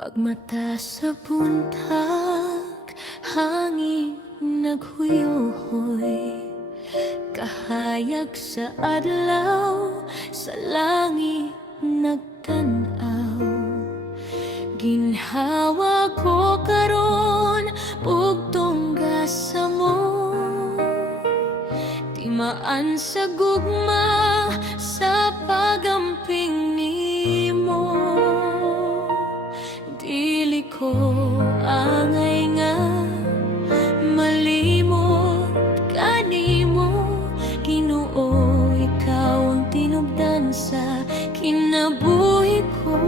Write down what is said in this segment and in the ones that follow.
Pagmata sa buntag, hangin naghuyohoy, kahayag sa adlaw, sa langit nagtanaw. Ginhawa ko karon ug tungga sa mo, timaan sa gugma sa pagamping nimo. Dili ko angay nga malimot kanimo, Ginoo, ikaw ang tinubdan sa kinabuhi ko.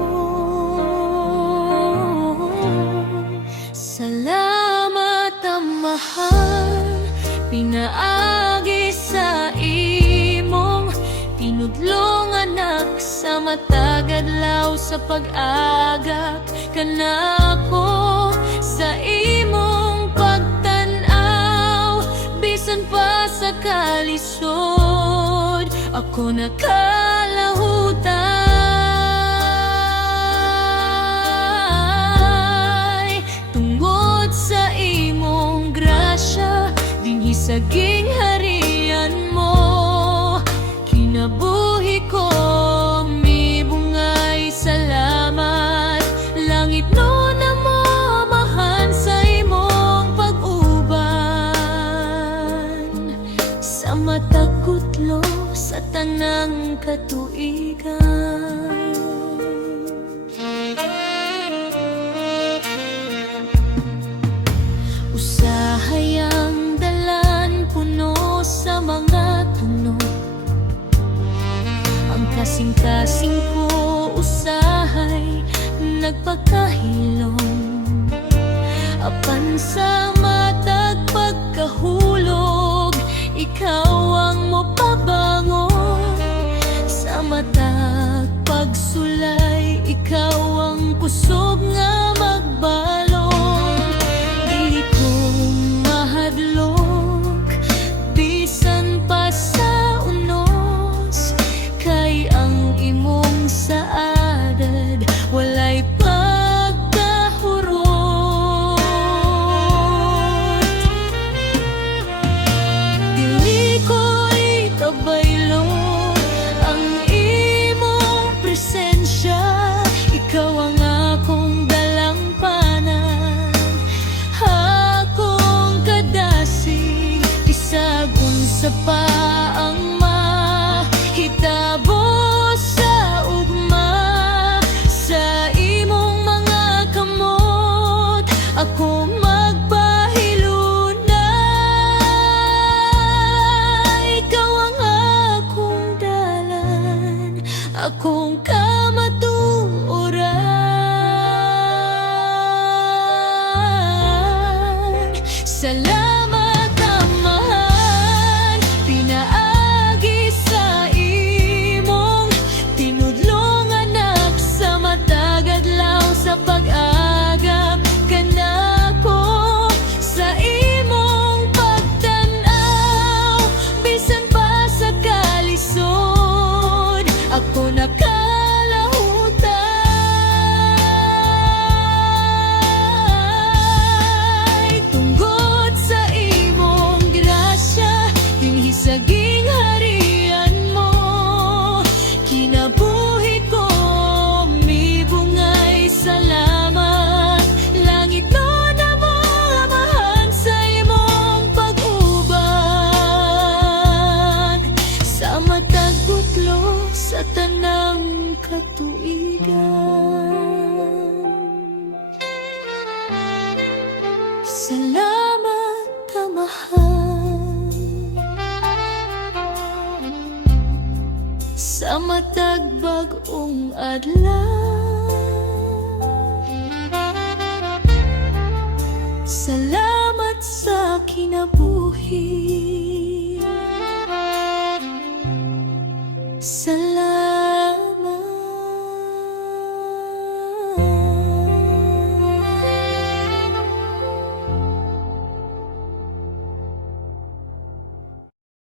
Salamat Amahan, pinaagi sa imong tinudlong anak sa matag adlaw, sa pag-agak kanako sa imong pagtan-aw. Bisan pa sa kalisod, ako nakalahutay. Tungod sa imong grasya, dinhi sa gingharian mo, kinabuhi ko mibungay. Salamat langit no na mo amahan sa imong pag-uban, sa matag kutlo sa tanang katuigan. Usahay ang dalan puno sa mga tunog, ang kasing-kasing ko usahay nagpakahilom. Apan sa matag pagkahulog, ikaw ang mopabangon. Sa matag pagsulay, ikaw ang kusog nga magbalong. Dili ko mahadlok bisan pa sa unos, kay ang imong saadad walay pagkahurot. Dili ko ikabaylo ang imong presensya, ikaw ang akong dalampanan, akong kadasig. Bisag unsa pa ang mahitabo sa ugma, sa imong mga kamot ako magpahilunay. Ikaw ang akong dalan, akong kamatuoran. Salamat Amahan, pinaagi sa imong tinudlong anak sa matag adlaw, sa pag-agap kanako sa imong pagtan-aw. Bisan pa sa kalisod, ako nakalahutay. Tungod sa imong grasya, dinhi sa gingharian mo, kinabuhi ko mibungay. Salamat langit no na mo amahan sa imong pag-uban, sa matag kutlo sa tanang katuigan. Salamat Amahan, sa matag bag-ong adlaw. Salamat sa kinabuhi. Salamat